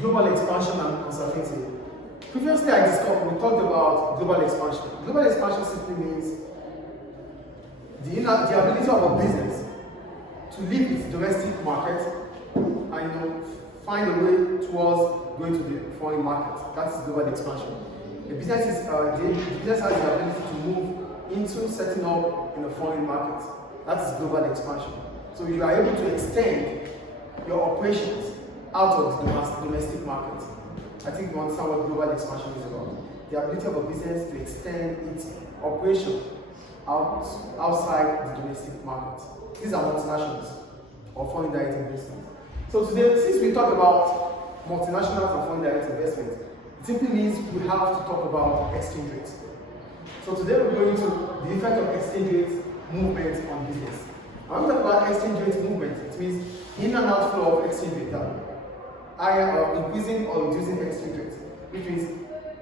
global expansion and uncertainty. Previously, we talked about global expansion. Global expansion simply means the ability of a business to leave its domestic market and find a way towards going to the foreign market. That's global expansion. The business has the ability to move into setting up in a foreign market. That's global expansion. So you are able to extend your operations out of the domestic market. I think you understand what global expansion is about. The ability of a business to extend its operation outside the domestic market. These are multinationals or foreign direct investment. So today, since we talk about multinationals and foreign direct investment, it simply means we have to talk about exchange rates. So today we're going to the effect of exchange rate movement on business. When we talk about exchange rate movement, it means in and outflow of exchange rate, increasing or reducing exchange rate, which means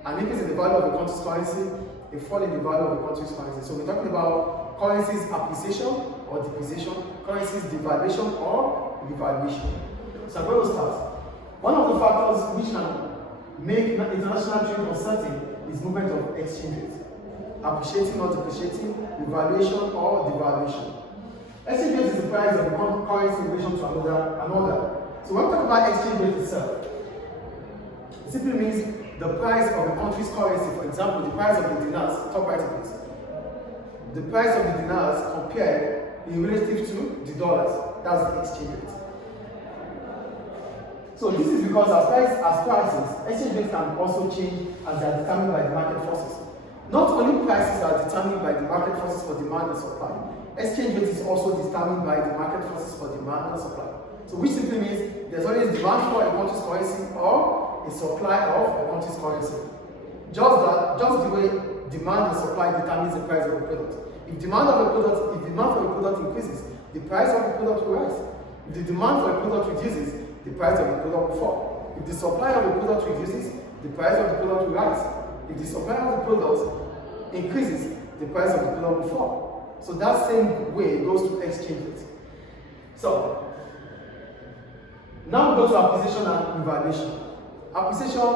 an increase in the value of the country's currency, a fall in the value of the country's currency. So we're talking about currency's appreciation or depreciation, currency's devaluation or revaluation. So I'm going to start. One of the factors which can make international trade uncertain is movement of exchange rate. Appreciating or depreciating, revaluation or devaluation. Exchange rate is the price of the currency in relation to another. So when we talk about exchange rate itself, it simply means the price of the country's currency. For example, the price of the dinars, top right of it. The price of the dinars compared in relative to the dollars. That's the exchange rate. So this is because as prices, exchange rates can also change as they are determined by the market forces. Not only prices are determined by the market forces for demand and supply, exchange rate is also determined by the market forces for demand and supply. So which simply means there's always demand for a country's currency or a supply of a country's currency. Just the way demand and supply determines the price of a product. If demand for a product increases, the price of the product will rise. If the demand for a product reduces, the price of the product will fall. If the supply of the product reduces, the price of the product will rise. If the supply of the product increases, the price of the product will fall. So that same way goes to exchange rate. So now we go to acquisition and revaluation. Acquisition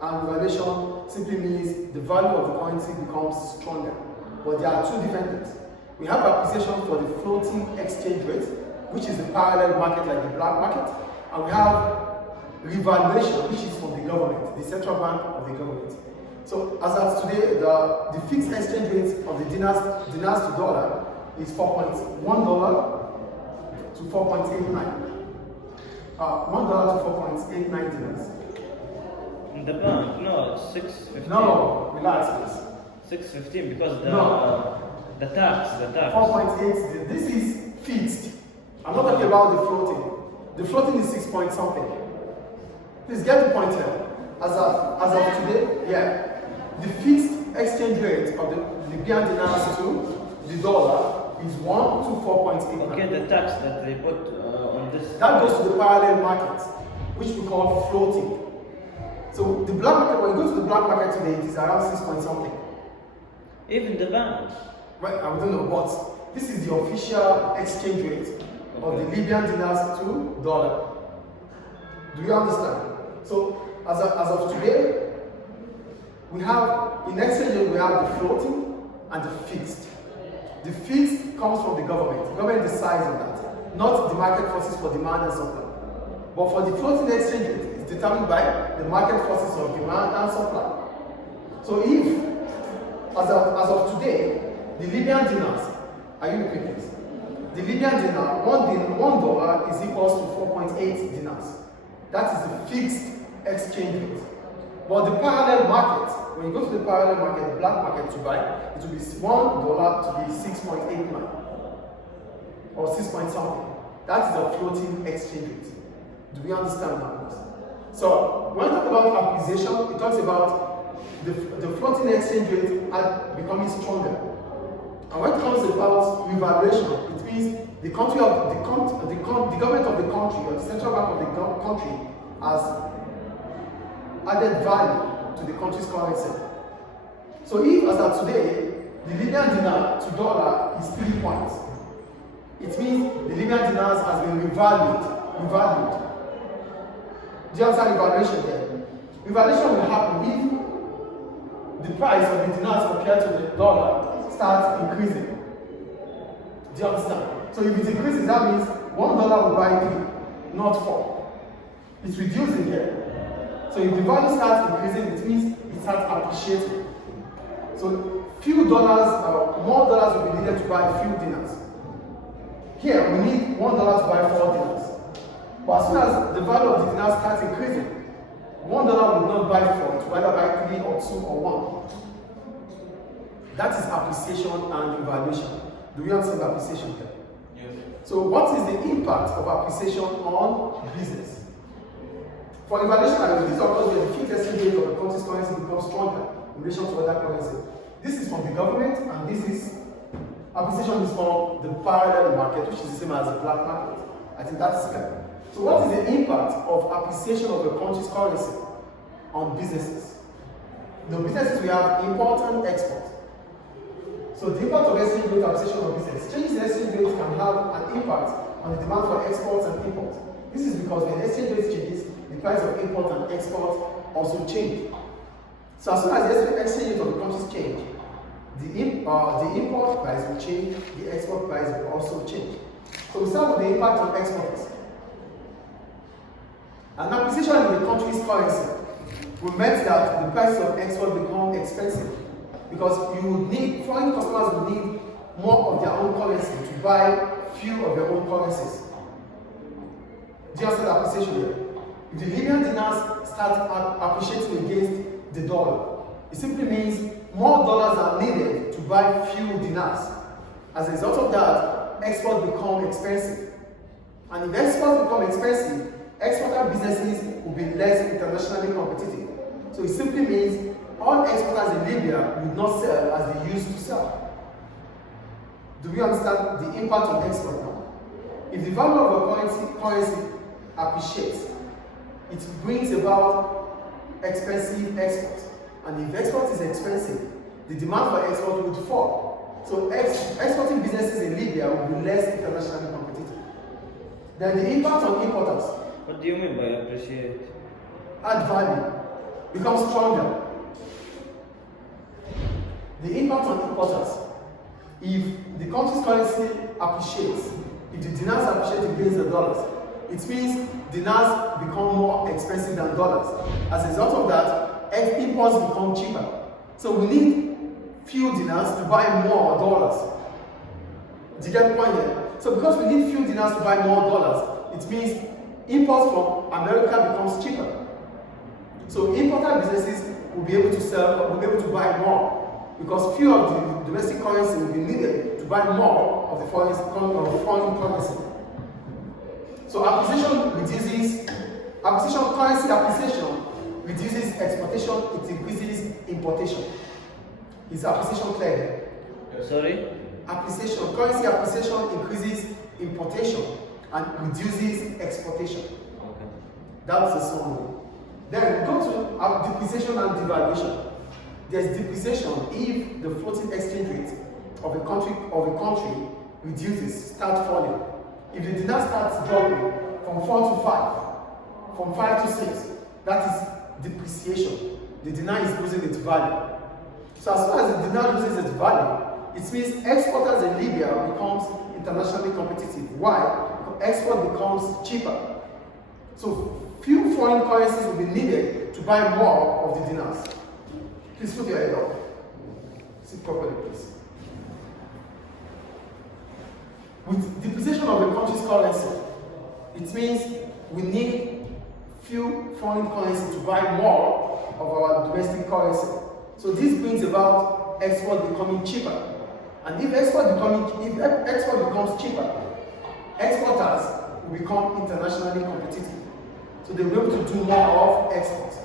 and revaluation simply means the value of the currency becomes stronger. But there are two different things. We have acquisition for the floating exchange rate, which is the parallel market like the black market, and we have revaluation, which is from the government, the central bank of the government. So as of today, the fixed exchange rate of the dinars to dollar is $1 to 4.89. $1 to 4.89 dinars. In the bank, no, it's 6.15. No, relax, please. 6.15 because the the tax. 4.8. This is fixed. I'm not talking about the floating. The floating is 6 point something. Please get the point here. As of today, yeah. The fixed exchange rate of the Libyan dinars to the dollar is 1 to 4.89. Okay, the tax that they put on this. That goes to the parallel market, which we call floating. So the black market, when you go to the black market today, it is around 6 point something. Even the bank. Right, I don't know, but this is the official exchange rate of the Libyan dinars to dollar. Do you understand? So as of today, we have, in exchange rate, we have the floating and the fixed. The fixed comes from the government. The government decides on that, not the market forces for demand and supply. But for the floating exchange rate, it's determined by the market forces of demand and supply. So if, as of today, the Libyan dinars, are you looking at this? The Libyan dinar, $1 is equals to 4.8 dinars. That is the fixed exchange rate. But the parallel market, when you go to the parallel market, the black market to buy, it will be $1 to be 6.89 or 6 point something. That is the floating exchange rate. Do we understand that? So when we talk about acquisition, it talks about the floating exchange rate becoming stronger. And when it comes about revaluation, it means the government of the country or the central bank of the country has added value to the country's currency. So if, as of today, the Libyan dinar to dollar is 3 points, it means the Libyan dinars has been revalued. Do you understand revaluation there? Revaluation will happen if the price of the dinars compared to the dollar starts increasing. Do you understand? So if it increases, that means $1 will buy 3, not 4. It's reducing here. So if the value starts increasing, it means it starts appreciating. So more dollars will be needed to buy a few dinars. Here we need $1 to buy 4 dinars. But as soon as the value of the dinar starts increasing, $1 will not buy 4, it will either buy 3 or 2 or 1. That is appreciation and revaluation. Do you understand appreciation here? Yes. So what is the impact of appreciation on business? For evaluation, this occurs when the fixed exchange rate of a country's currency becomes stronger in relation to other currencies. This is from the government, and this is appreciation is from the parallel market, which is the same as the black market. I think that's clear. So what is the impact of appreciation of a country's currency on businesses? The businesses, we have import and export. So the impact of exchange rate appreciation on business. Changes in exchange rate can have an impact on the demand for exports and imports. This is because when exchange rate changes, the price of import and export also change. So as soon as the exchange rate of the countries change, the import price will change, the export price will also change. So we start with the impact on exports. An appreciation in the country's currency will mean that the price of export become expensive because foreign customers will need more of their own currency to buy few of their own currencies. Do you understand the appreciation here? If the Libyan dinars start appreciating against the dollar, it simply means more dollars are needed to buy few dinars. As a result of that, exports become expensive. And if exports become expensive, exporter businesses will be less internationally competitive. So it simply means all exporters in Libya will not sell as they used to sell. Do we understand the impact on export now? If the value of a currency appreciates, it brings about expensive export. And if export is expensive, the demand for export would fall. So exporting businesses in Libya will be less internationally competitive. Then the impact on importers. What do you mean by appreciate? Add value, become stronger. The impact on importers. If the country's currency appreciates, if the dinars appreciate against the dollars, it means dinars become more expensive than dollars. As a result of that, imports become cheaper. So we need few dinars to buy more dollars. Do you get the point here? So because we need few dinars to buy more dollars, it means imports from America becomes cheaper. So importer businesses will be able to sell, will be able to buy more because few of the domestic currency will be needed to buy more of the foreign currency. So currency appreciation reduces exportation, it increases importation. Is appreciation clear? Sorry? Currency appreciation increases importation and reduces exportation. Okay. That's the summary. Then we go to depreciation and devaluation. There's depreciation if the floating exchange rate of a country reduces, starts falling. If the dinar starts dropping from 4 to 5, from 5 to 6, that is depreciation. The dinar is losing its value. So as soon as the dinar loses its value, it means exporters in Libya becomes internationally competitive. Why? Because export becomes cheaper. So few foreign currencies will be needed to buy more of the dinars. Please put your head up. Sit properly, please. With depreciation of the country's currency, it means we need few foreign currency to buy more of our domestic currency. So this brings about export becoming cheaper. And if export becomes cheaper, exporters will become internationally competitive. So they'll be able to do more of exports.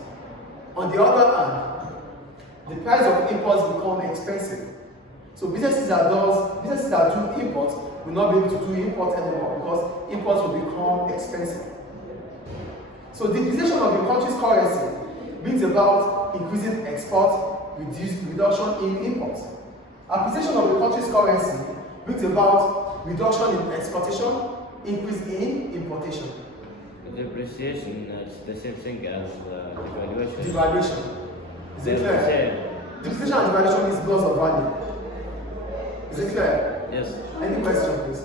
On the other hand, the price of imports become expensive. So businesses that do imports will not be able to do imports anymore because imports will become expensive. So depreciation of the country's currency brings about increasing export, reduction in imports. Appreciation of the country's currency brings about reduction in exportation, increase in importation. Depreciation, it's the same thing as devaluation. Devaluation. Is it They're the clear? same. Depreciation and devaluation is loss of value. Is it clear? Yes. Any question, please?